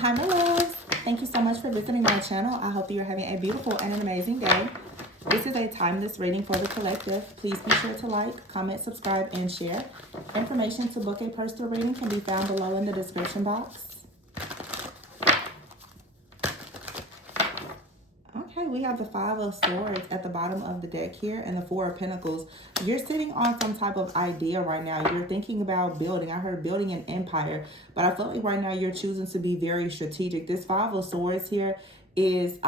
Hi, my loves. Thank you so much for visiting my channel. I hope you're having a beautiful and an amazing day. This is a timeless reading for the collective. Please be sure to like, comment, subscribe, and share. Information to book a personal reading can be found below in the description box. Okay, we have the Five of Swords at the bottom of the deck here and the Four of Pentacles. You're sitting on some type of idea right now. You're thinking about building. I heard building an empire, but I feel like right now you're choosing to be very strategic. This Five of Swords here is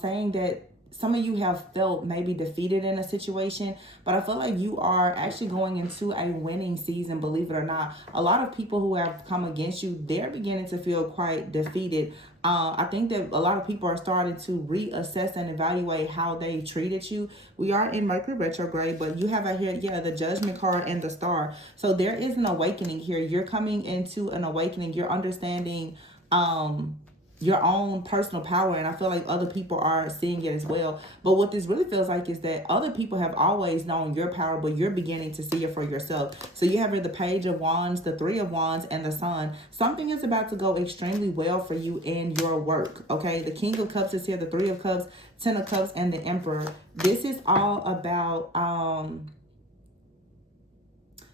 saying that some of you have felt maybe defeated in a situation, but I feel like you are actually going into a winning season, believe it or not. A lot of people who have come against you, they're beginning to feel quite defeated. I think that a lot of people are starting to reassess and evaluate how they treated you. We are in Mercury retrograde, but you have out here, yeah, the Judgment card and the Star. So there is an awakening here. You're coming into an awakening. You're understanding your own personal power, and I feel like other people are seeing it as well. But what this really feels like is that other people have always known your power, but you're beginning to see it for yourself. So you have here the Page of Wands, the Three of Wands, and the Sun. Something is about to go extremely well for you in your work, okay? The King of Cups is here, the Three of Cups, Ten of Cups, and the Emperor. This is all about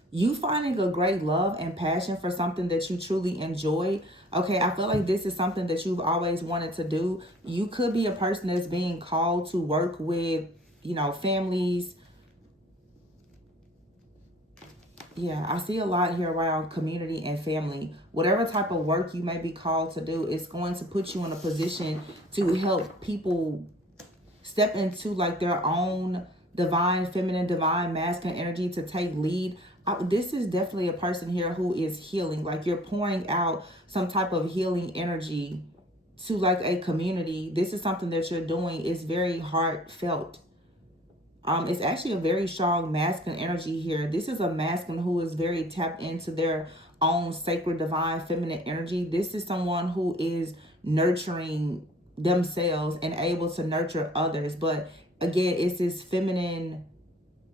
you finding a great love and passion for something that you truly enjoy. Okay, I feel like this is something that you've always wanted to do. You could be a person that's being called to work with, you know, families. Yeah, I see a lot here around community and family. Whatever type of work you may be called to do, it's going to put you in a position to help people step into like their own divine feminine, divine masculine energy, to take lead. This is definitely a person here who is healing. Like you're pouring out some type of healing energy to like a community. This is something that you're doing. It's very heartfelt. It's actually a very strong masculine energy here. This is a masculine who is very tapped into their own sacred, divine, feminine energy. This is someone who is nurturing themselves and able to nurture others. But again, it's this feminine,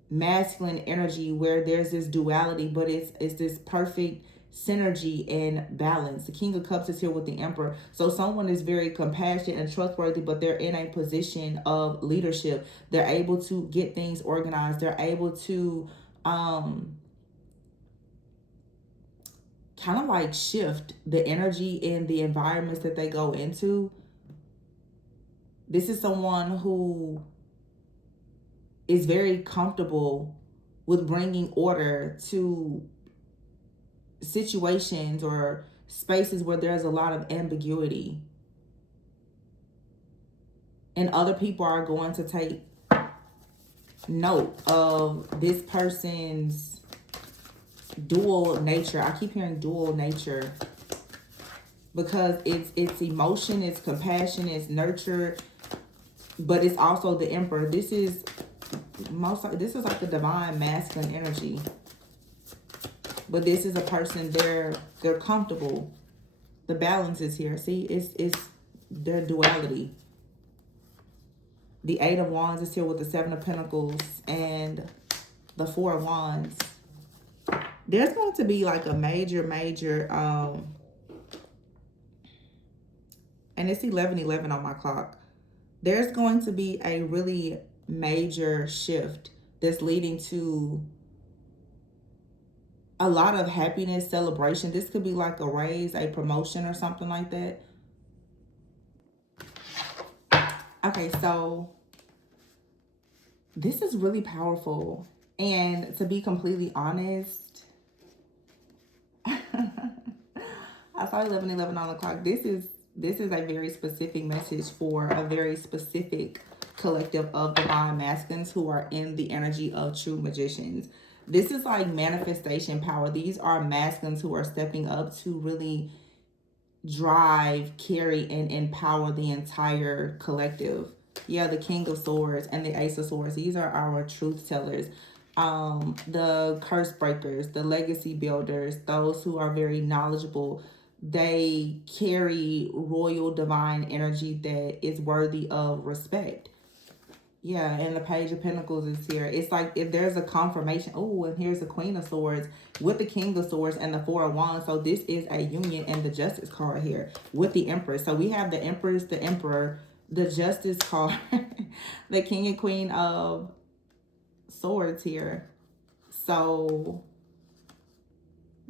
masculine energy where there's this duality, but it's this perfect synergy and balance. The King of Cups is here with the Emperor. So someone is very compassionate and trustworthy, but they're in a position of leadership. They're able to get things organized. They're able to kind of like shift the energy in the environments that they go into. This is someone who is very comfortable with bringing order to situations or spaces where there's a lot of ambiguity. And other people are going to take note of this person's dual nature. I keep hearing dual nature because it's emotion, it's compassion, it's nurture, but it's also the Emperor. This is like the divine masculine energy. But this is a person, they're comfortable. The balance is here. See, it's their duality. The Eight of Wands is here with the Seven of Pentacles and the Four of Wands. There's going to be like a major, and it's 11:11 on my clock. There's going to be a really major shift that's leading to a lot of happiness, celebration. This could be like a raise, a promotion, or something like that. Okay, so this is really powerful. And to be completely honest, I saw 11:11 on the clock. This is a very specific message for a very specific collective of divine masculines who are in the energy of true magicians. This is like manifestation power. These are masculines who are stepping up to really drive, carry, and empower the entire collective. Yeah, the King of Swords and the Ace of Swords. These are our truth tellers. The curse breakers, the legacy builders, those who are very knowledgeable. They carry royal divine energy that is worthy of respect. Yeah, and the Page of Pentacles is here. It's like if there's a confirmation. Oh, and here's the Queen of Swords with the King of Swords and the Four of Wands. So this is a union, and the Justice card here with the Empress. So we have the Empress, the Emperor, the Justice card, the King and Queen of Swords here. So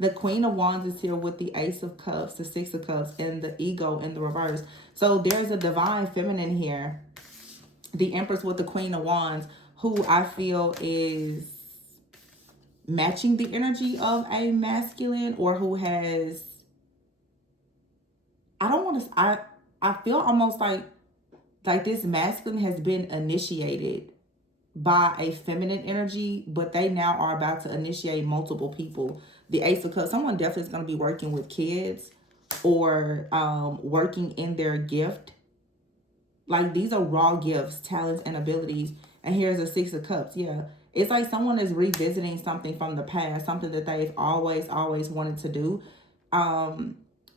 the Queen of Wands is here with the Ace of Cups, the Six of Cups, and the Ego in the reverse. So there's a divine feminine here. The Empress with the Queen of Wands, who I feel is matching the energy of a masculine, or who has, I don't want to, I feel almost like this masculine has been initiated by a feminine energy, but they now are about to initiate multiple people. The Ace of Cups, someone definitely is going to be working with kids, or working in their gift. Like, these are raw gifts, talents, and abilities. And here's a Six of Cups. Yeah. It's like someone is revisiting something from the past, something that they've always wanted to do.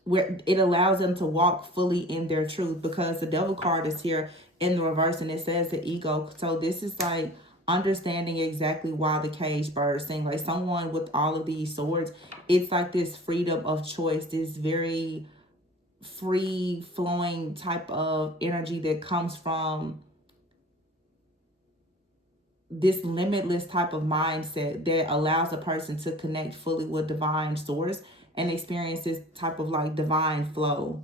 Where it allows them to walk fully in their truth, because the Devil card is here in the reverse, and it says the ego. So this is like understanding exactly why the cage bird sing. Like, someone with all of these swords, it's like this freedom of choice, this very free flowing type of energy that comes from this limitless type of mindset that allows a person to connect fully with divine source and experience this type of like divine flow.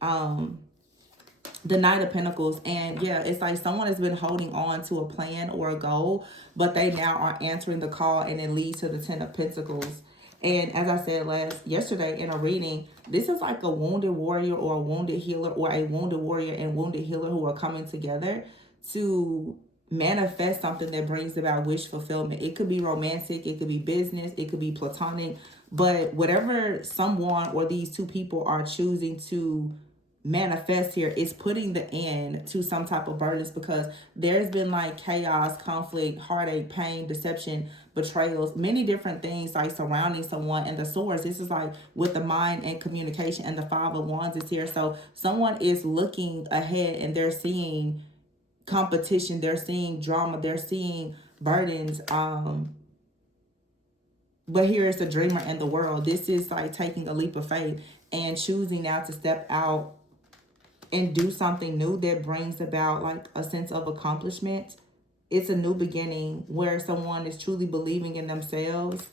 The Knight of Pentacles, and yeah, it's like someone has been holding on to a plan or a goal, but they now are answering the call, and it leads to the Ten of Pentacles. And as I said yesterday in a reading, this is like a wounded warrior or a wounded healer, or a wounded warrior and wounded healer who are coming together to manifest something that brings about wish fulfillment. It could be romantic, it could be business, it could be platonic, but whatever someone or these two people are choosing to manifest here is putting the end to some type of burdens, because there's been like chaos, conflict, heartache, pain, deception, betrayals, many different things like surrounding someone. And the Swords, this is like with the mind and communication, and the Five of Wands is here. So someone is looking ahead, and they're seeing competition, they're seeing drama, they're seeing burdens. But here is the dreamer in the world. This is like taking a leap of faith and choosing now to step out and do something new that brings about like a sense of accomplishment. It's a new beginning where someone is truly believing in themselves.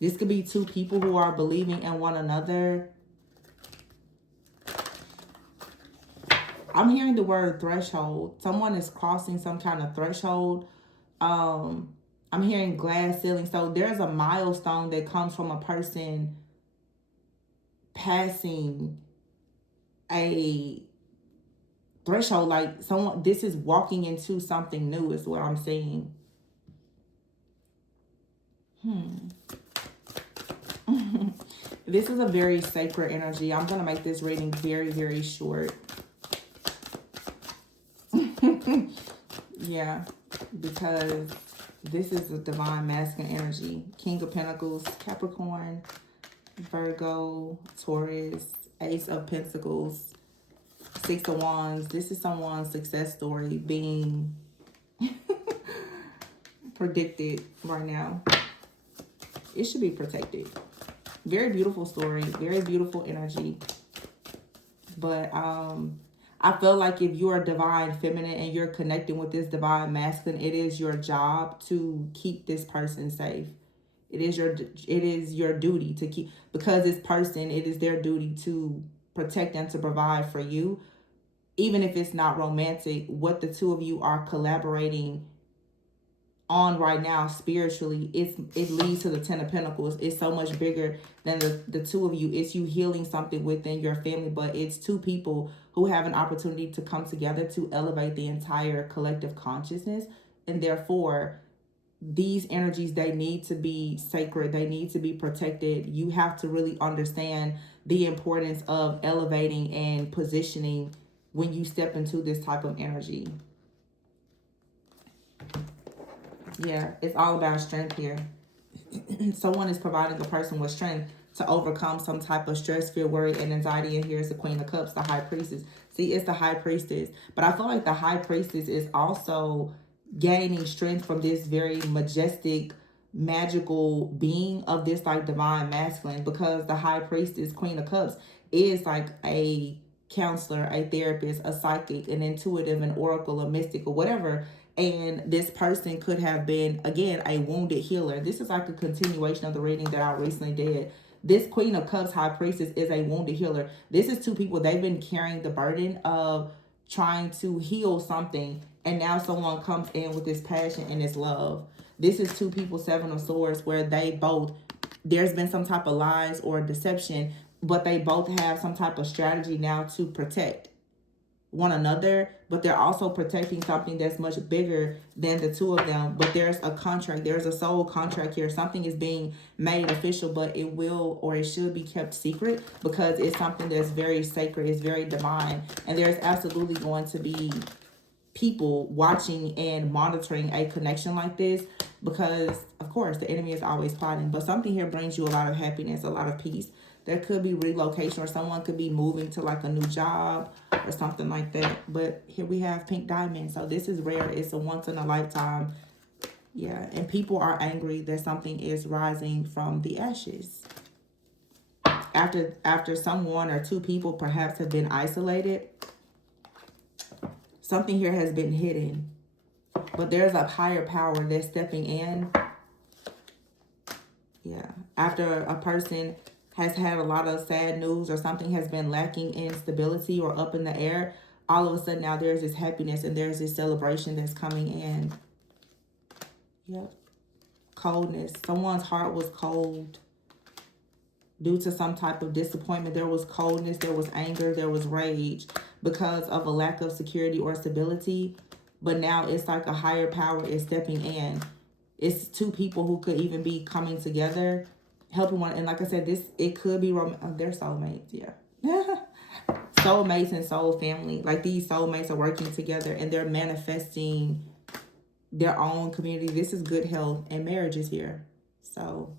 This could be two people who are believing in one another. I'm hearing the word threshold. Someone is crossing some kind of threshold. I'm hearing glass ceiling. So there's a milestone that comes from a person passing a threshold, like someone, this is walking into something new is what I'm saying. This is a very sacred energy. I'm going to make this reading very, very short. Yeah, because this is a divine masculine energy. King of Pentacles, Capricorn, Virgo, Taurus, Ace of Pentacles, Six of Wands. This is someone's success story being predicted right now. It should be protected. Very beautiful story. Very beautiful energy. But I feel like if you are divine feminine and you're connecting with this divine masculine, it is your job to keep this person safe. It is your duty to keep, because this person, it is their duty to protect and to provide for you. Even if it's not romantic, what the two of you are collaborating on right now spiritually, it leads to the Ten of Pentacles. It's so much bigger than the two of you. It's you healing something within your family, but it's two people who have an opportunity to come together to elevate the entire collective consciousness. And therefore, these energies, they need to be sacred. They need to be protected. You have to really understand the importance of elevating and positioning when you step into this type of energy. Yeah, it's all about strength here. Someone is providing a person with strength to overcome some type of stress, fear, worry, and anxiety. And here's the Queen of Cups, the High Priestess. See, it's the High Priestess. But I feel like the High Priestess is also gaining strength from this very majestic, magical being of this like divine masculine, because the High Priestess, Queen of Cups, is like a counselor, a therapist, a psychic, an intuitive, an oracle, a mystic, or whatever. And this person could have been, again, a wounded healer. This is like a continuation of the reading that I recently did. This Queen of Cups, High Priestess, is a wounded healer. This is two people, they've been carrying the burden of trying to heal something, and now someone comes in with this passion and this love. This is two people, Seven of Swords, where they both, there's been some type of lies or deception, but they both have some type of strategy now to protect one another, but they're also protecting something that's much bigger than the two of them. But there's a contract, there's a soul contract here. Something is being made official, but it will, or it should be kept secret, because it's something that's very sacred, it's very divine. And there's absolutely going to be people watching and monitoring a connection like this, because of course the enemy is always plotting. But something here brings you a lot of happiness, a lot of peace. There could be relocation, or someone could be moving to like a new job or something like that. But here we have pink diamond. So this is rare. It's a once in a lifetime. Yeah. And people are angry that something is rising from the ashes. After someone or two people perhaps have been isolated, something here has been hidden. But there's a higher power that's stepping in. Yeah. After a person has had a lot of sad news, or something has been lacking in stability or up in the air, all of a sudden now there's this happiness and there's this celebration that's coming in. Yep. Coldness. Someone's heart was cold due to some type of disappointment. There was coldness, there was anger, there was rage because of a lack of security or stability. But now it's like a higher power is stepping in. It's two people who could even be coming together, helping one. And like I said, it could be they're soulmates. Yeah. Soulmates and soul family. Like these soulmates are working together and they're manifesting their own community. This is good health and marriage is here. So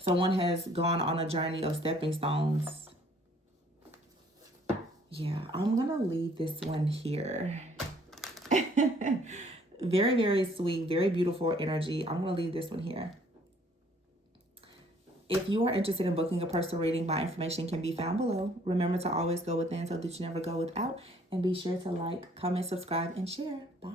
someone has gone on a journey of stepping stones. Yeah, I'm going to leave this one here. Very, very sweet, very beautiful energy. I'm going to leave this one here. If you are interested in booking a personal reading, my information can be found below. Remember to always go within so that you never go without. And be sure to like, comment, subscribe, and share. Bye.